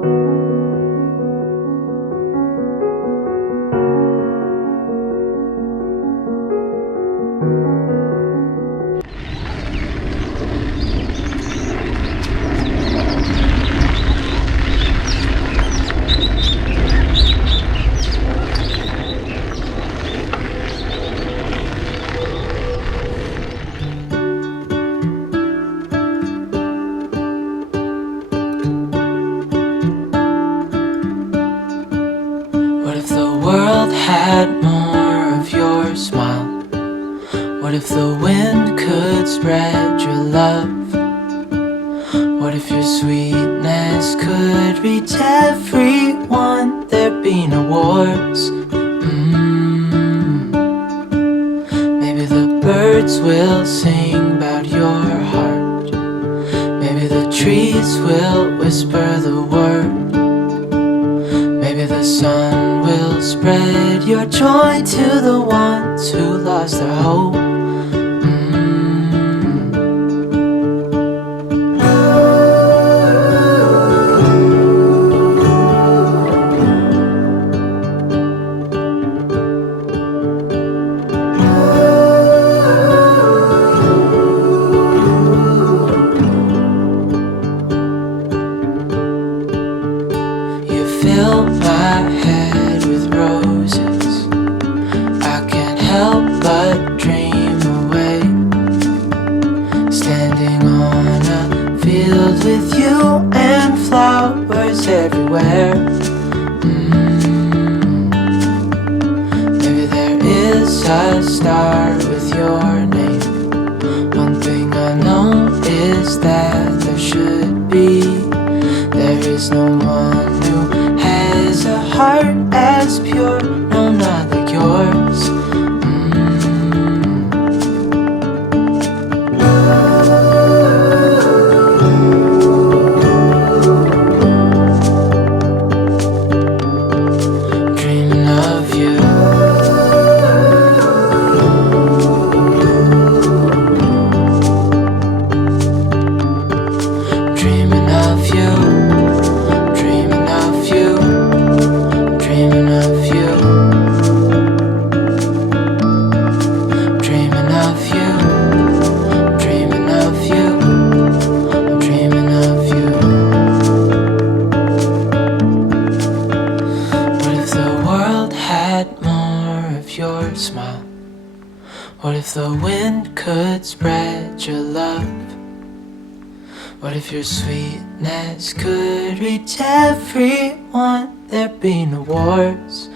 What if the world had more of your smile? What if the wind could spread your love? What if your sweetness could reach everyone? There'd be no wars. Maybe the birds will sing about your heart. Maybe the trees will whisper the word. Maybe the sun will spread your joy to the ones who lost their hope. Fill my head with roses. I can't help but dream away, standing on a field with you and flowers everywhere. Maybe there is a star with your name. One thing I know is that there should be. There is no one who has a heart as pure, no, not like yours. Dreaming of you. Dreaming of you. Dreaming of you. Dreaming of you. Dreaming of you. Dreaming of you. I'm dreaming of you. What if the world had more of your smile? What if the wind could spread your love? What if your sweetness could reach everyone? There'd be no wars.